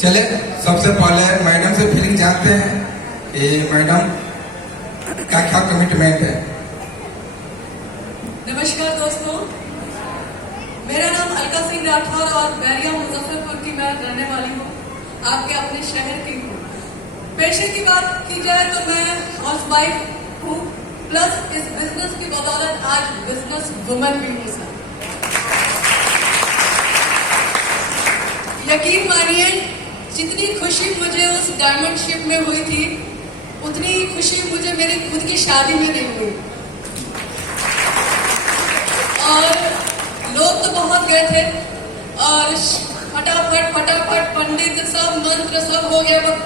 चले सबसे पहले मैडम से फीलिंग जानते हैं कि मैडम का क्या कमिटमेंट है। नमस्कार दोस्तों, मेरा नाम अलका सिंह राठौर और बैरिया मुजफ्फरपुर की मैं रहने वाली हूँ, आपके अपने शहर की हूँ। पेशे की बात की जाए तो मैं हाउसवाइफ हूँ, प्लस इस बिजनेस की बदौलत आज बिजनेस वुमन भी हूँ सर। यकीन मानिए, जितनी खुशी मुझे उस डायमंड शिप में हुई थी उतनी खुशी मुझे मेरी खुद की शादी में नहीं हुई। और लोग तो बहुत गए थे और फटाफट पंडित सब मंत्र सब हो गया, पर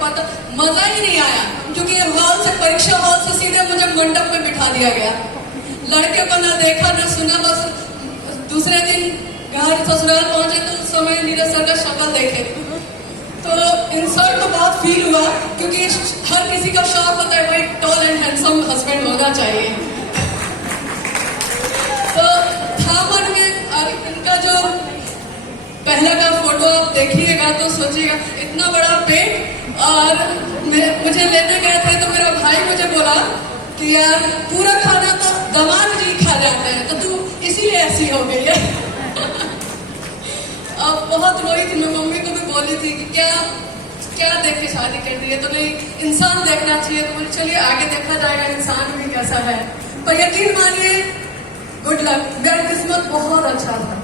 मजा ही नहीं आया, क्योंकि हॉल से परीक्षा हॉल से सीधे मुझे मंडप में बिठा दिया गया। लड़के को ना देखा ना सुना, बस दूसरे दिन घर ससुराल पहुंचे तो उस समय नीरज सर का शक्ल देखे तो इंसल्ट तो बहुत फील हुआ, क्योंकि हर किसी का शौक होता है भाई टॉल एंड हैंडसम हस्बैंड होना चाहिए। तो था मन में, और इनका जो पहला का फोटो आप देखिएगा तो सोचिएगा इतना बड़ा पेट, और मुझे लेने गए थे तो मेरा भाई मुझे बोला कि यार पूरा खाना तो दामाद जी खा जाते हैं, तो तू इसीलिए ऐसी हो गई है। अब बहुत रोई थी, मैं मम्मी को भी बोली थी कि क्या देख के शादी कर दी है, तो नहीं इंसान देखना चाहिए। तो बोले चलिए आगे देखा जाएगा इंसान भी कैसा है। पर यकीन मानिए, गुड लक, मेरा किस्मत बहुत अच्छा था,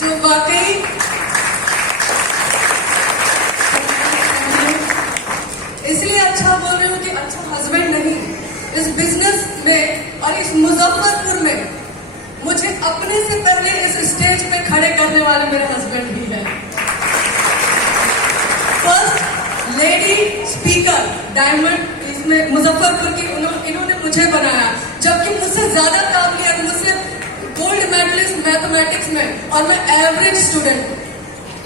जो वाकई इसलिए अच्छा बोल रही हूँ कि अच्छा हस्बैंड नहीं, इस बिजनेस में और इस मुजफ्फरपुर में मुझे अपने से पहले इस स्टेज पे खड़े करने वाले मेरे हस्बैंड ही हैं। फर्स्ट लेडी स्पीकर डायमंड इसमें मुजफ्फरपुर की इन्होंने मुझे बनाया, जबकि मुझसे ज्यादा काबिलियत, मुझसे गोल्ड मेडलिस्ट मैथमेटिक्स में और मैं एवरेज स्टूडेंट,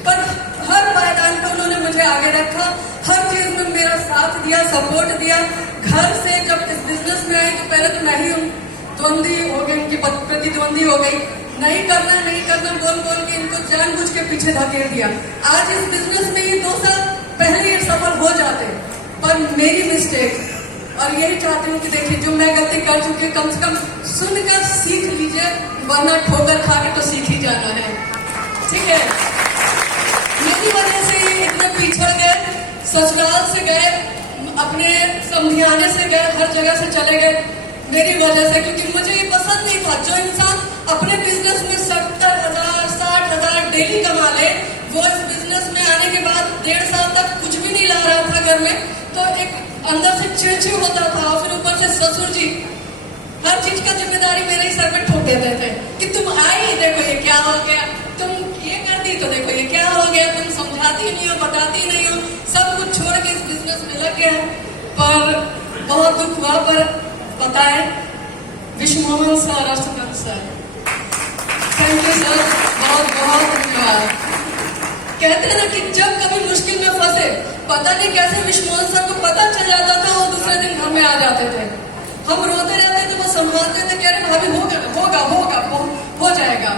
पर हर पायदान पे उन्होंने मुझे आगे रखा, हर चीज में मेरा साथ दिया, सपोर्ट दिया। घर से जब इस बिजनेस में आई तो पहले तो मैं ही द्वंद्वी हो गई, उनकी प्रतिद्वंदी हो गई, नहीं करना बोल के इनको जानबूझ के पीछे धकेल दिया। आज इस बिजनेस में ये 2 साल पहले ये सफल हो जाते, पर मेरी मिस्टेक, और यही चाहती हूँ कि देखिए जो मैं गलती कर चुकी हूँ कम से कम सुनकर सीख लीजिए, वरना ठोकर खा के तो सीख ही जाना है, ठीक है। मेरी वजह से ये इतने पीछे गए, ससुराल से गए, अपने समधियाने से गए, हर जगह से चले गए मेरी वजह से, क्योंकि मुझे ये पसंद नहीं था। जो इंसान अपने बिजनेस में 70,000 60,000 डेली कमा ले, वो इस बिजनेस में आने के बाद 1.5 साल तक कुछ भी नहीं ला रहा था घर में, तो एक अंदर से चिड़चिड़ होता था। और फिर ऊपर से ससुर जी हर चीज का जिम्मेदारी मेरे ही सर पे ठोक देते थे कि तुम आई, देखो ये क्या हो गया, तुम ये कर दी तो देखो ये क्या हो गया, तुम समझाती नहीं हो, बताती नहीं हो, सब कुछ छोड़ के इस बिजनेस में लग गया। पर बहुत दुख हुआ, पर बताए विश्व मोहन सर, राष्ट्रपति सर, थैंक यू सर, बहुत बहुत धन्यवाद। कहते हैं ना कि जब कभी मुश्किल में फंसे, पता नहीं कैसे विश्व मोहन सर को पता चल जाता था, वो दूसरे दिन घर में आ जाते थे। हम रोते रहते थे, वो संभालते थे, कह रहे भाभी होगा हो जाएगा।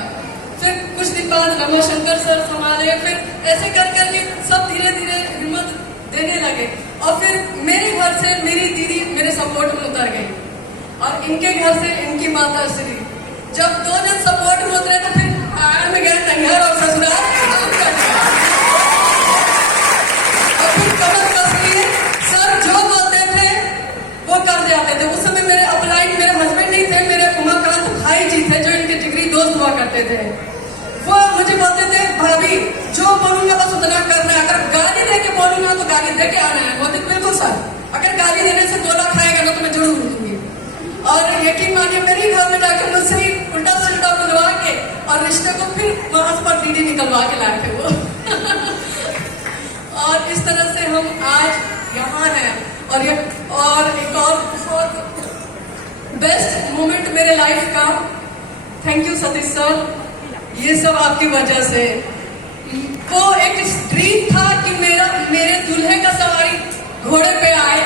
फिर कुछ दिन बाद रमाशंकर सर संभाले, फिर ऐसे कर करके सब धीरे धीरे हिम्मत देने लगे। और फिर मेरे घर से मेरी दीदी मेरे सपोर्ट में उतर गई, और इनके घर से इनकी माता श्री, जब 2 जन सपोर्ट में उतरे तो फिर आड़ में गए नैहर और ससुराल काम कर दिया। और फिर कमर कस लिए, सर जो बोलते थे वो कर जाते थे। उस समय मेरे अपलाइन मेरे हस्बैंड नहीं थे, मेरे उमाकांत भाई जी थे, जो इनके जिगरी दोस्त हुआ करते थे। वो मुझे बोलते थे भाभी जो बोलूंगा बस उतना करना है, अगर गाली दे के बोलूंगा तो गाली दे के आना है। बोलते बिल्कुल सर, अगर गाली देने से गोला खाएगा ना तो मैं जरूर लूंगी। और यकीन मानिए मेरे घर में जाकर मुझसे ही उल्टा सुल्टा बुलवा के और रिश्ते को फिर वहां पर दीदी निकलवा के लाए थे वो। और इस तरह से हम आज यहाँ हैं। और एक और बहुत बेस्ट मोमेंट मेरे लाइफ का, थैंक यू सतीश सर, ये सब आपकी वजह से। वो एक ड्रीम था कि मेरे दूल्हे का सवारी घोड़े पे आए,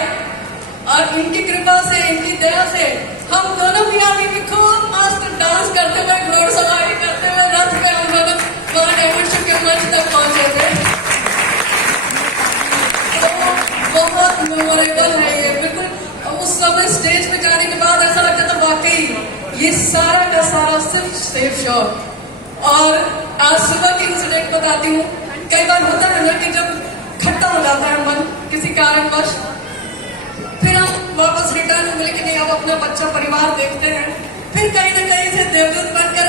और इनकी कृपा से, इनकी दया से हम दोनों मियां बीवी खूब मस्त डांस करते हुए, घोड़सवारी करते हुए रथ पे हम दोनों वहां डायमंड शिप के मंच तक पहुंचे थे। वाकई ये सारा का सारा सिर्फ सेफ शॉप। और आज सुबह की इंसिडेंट बताती हूँ। कई बार होता है ना कि जब खट्टा हो जाता है मन किसी कारणवश, फिर हम वापस रिटर्न मिले कि नहीं अब अपना बच्चा परिवार देखते हैं, फिर कहीं ना कहीं से देवदूत बनकर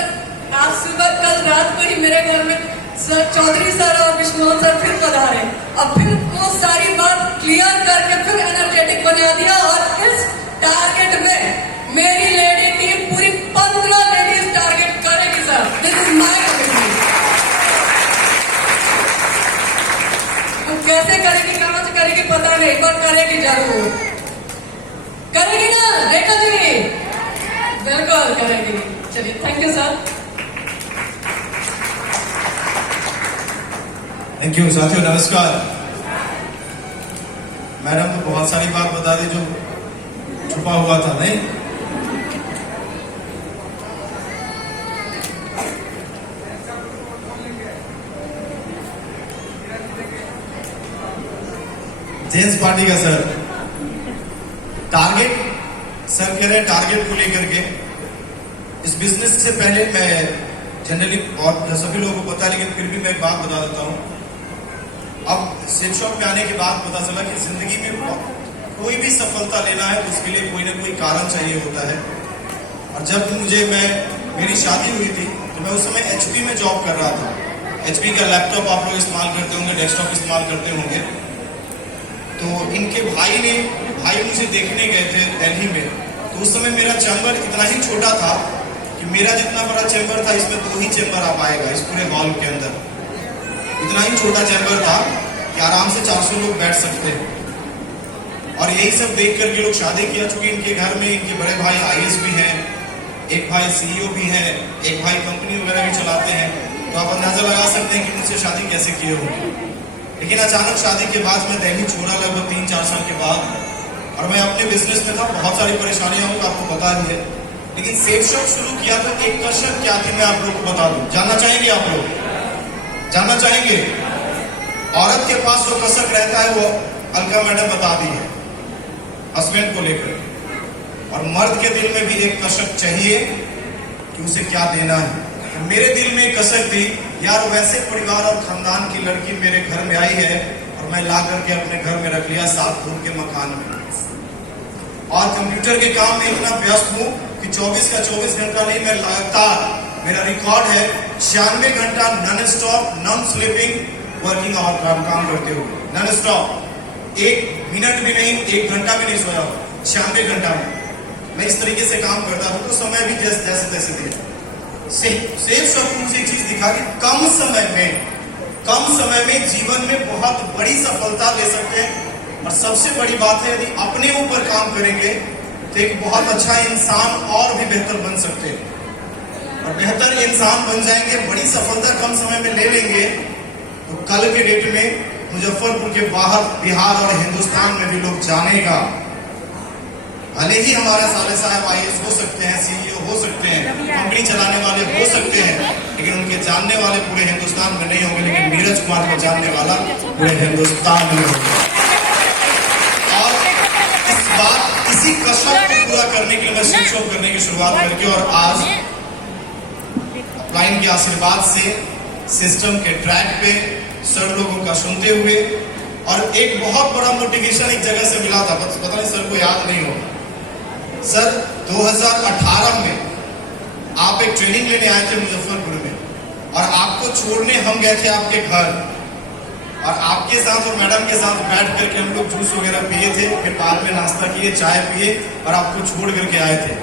आज सुबह कल रात को ही मेरे घर में सर चौधरी सर और विष्णु सर फिर पधारे। अब फिर वो सारी बात क्लियर करके फिर एनर्जेटिक बना दिया। और इस टारगेट में मेरी लेडी टीम पूरी 15 लेडीज टारगेट करेगी sir. This is my commitment. वो कैसे करेगी कहाँ से करेगी पता नहीं, पर करेगी जरूर। करेगी ना रेखा जी? बिल्कुल करेगी। चलिए thank you sir. Thank you. साथियों नमस्कार। मैडम तो बहुत सारी बात बता दी जो छुपा हुआ था, नहीं? जेंट्स पार्टी का सर टारगेट, सर कह रहे हैं टारगेट को लेकर के। इस बिजनेस से पहले मैं जनरली और सभी लोगों को पता है, लेकिन फिर भी मैं एक बात बता देता हूं। अब सेफ शॉप पे आने के बाद पता चला कि जिंदगी में कोई भी सफलता लेना है तो उसके लिए कोई ना कोई कारण चाहिए होता है। और जब मेरी शादी हुई थी तो मैं उस समय HP में जॉब कर रहा था। HP का लैपटॉप आप लोग इस्तेमाल करते होंगे, डेस्कटॉप इस्तेमाल करते होंगे। तो इनके भाई मुझे देखने गए थे दिल्ली में। तो उस समय मेरा चैम्बर इतना ही छोटा था कि मेरा जितना बड़ा चैम्बर था इसमें 2 ही चैम्बर आ पाएगा इस पूरे हॉल के अंदर। इतना ही छोटा चैम्बर था कि आराम से 400 लोग बैठ सकते हैं। और यही सब देख करके लोग शादी किया। चूंकि इनके घर में इनके बड़े भाई IAS भी हैं, एक भाई CEO भी हैं, एक भाई कंपनी वगैरह भी चलाते हैं। तो आप अंदाजा लगा सकते हैं कि मुझसे शादी कैसे किए होंगे। लेकिन अचानक शादी के बाद मैं दिल्ली छोड़ा लगभग 3-4 साल के बाद, और मैं अपने बिजनेस में था। बहुत सारी परेशानियां हुई, आपको पता ही है। लेकिन सेफ शॉप शुरू किया तो एक कसर क्या थी मैं आप लोग को बता दूं। जानना चाहेंगे आप लोग? जानना चाहेंगे? औरत के पास जो कसक रहता है वो अलका मैडम बता दी है हस्बैंड को लेकर। और मर्द के दिल में भी एक कसक चाहिए कि उसे क्या देना है। तो मेरे दिल में एक कसक थी, यार वैसे परिवार और खानदान की लड़की मेरे घर में आई है और मैं ला करके अपने घर में रख लिया 7 फ्लोर के मकान में। और कंप्यूटर के काम में इतना व्यस्त हूं कि 24 का 24 घंटा नहीं, मैं लगातार, मेरा रिकॉर्ड है 96 घंटा non stop non sleeping working hour काम करते हुए, नॉन स्टॉप। 1 मिनट भी नहीं, 1 घंटा भी नहीं सोया। 96 घंटा में मैं इस तरीके से काम करता हूं। तो समय भी जैसे तैसे दिया। सेफ शॉप मुझे एक चीज दिखा कि कम समय में जीवन में बहुत बड़ी सफलता ले सकते हैं। और सबसे बड़ी बात है, यदि अपने ऊपर काम करेंगे तो एक बहुत अच्छा इंसान और भी बेहतर बन सकते हैं। और बेहतर इंसान बन जाएंगे, बड़ी सफलता कम समय में ले लेंगे, तो कल के डेट में मुजफ्फरपुर के बाहर बिहार और हिंदुस्तान में भी लोग जानेगा। भले ही हमारे साले साहब IAS हो सकते हैं, CEO हो सकते हैं, कंपनी चलाने वाले हो सकते हैं, लेकिन उनके जानने वाले पूरे हिंदुस्तान में नहीं होंगे। लेकिन नीरज कुमार को जानने वाला पूरे हिंदुस्तान में होगा। इसी कसरत को पूरा करने के लिए मैं सेफ शॉप करने की शुरुआत करके, और आज अपलाइन के आशीर्वाद से सिस्टम के ट्रैक पे सर लोगों का सुनते हुए, और एक बहुत बड़ा मोटिवेशन एक जगह से मिला था, पता नहीं सर को याद नहीं होगा। सर 2018 में आप एक ट्रेनिंग लेने आए थे मुजफ्फरपुर में, और आपको छोड़ने हम गए थे आपके घर, और आपके साथ और मैडम के साथ बैठ करके हम लोग जूस वगैरह पिए थे, फिर बाद में नाश्ता किए, चाय पिए, और आपको छोड़ करके आए थे।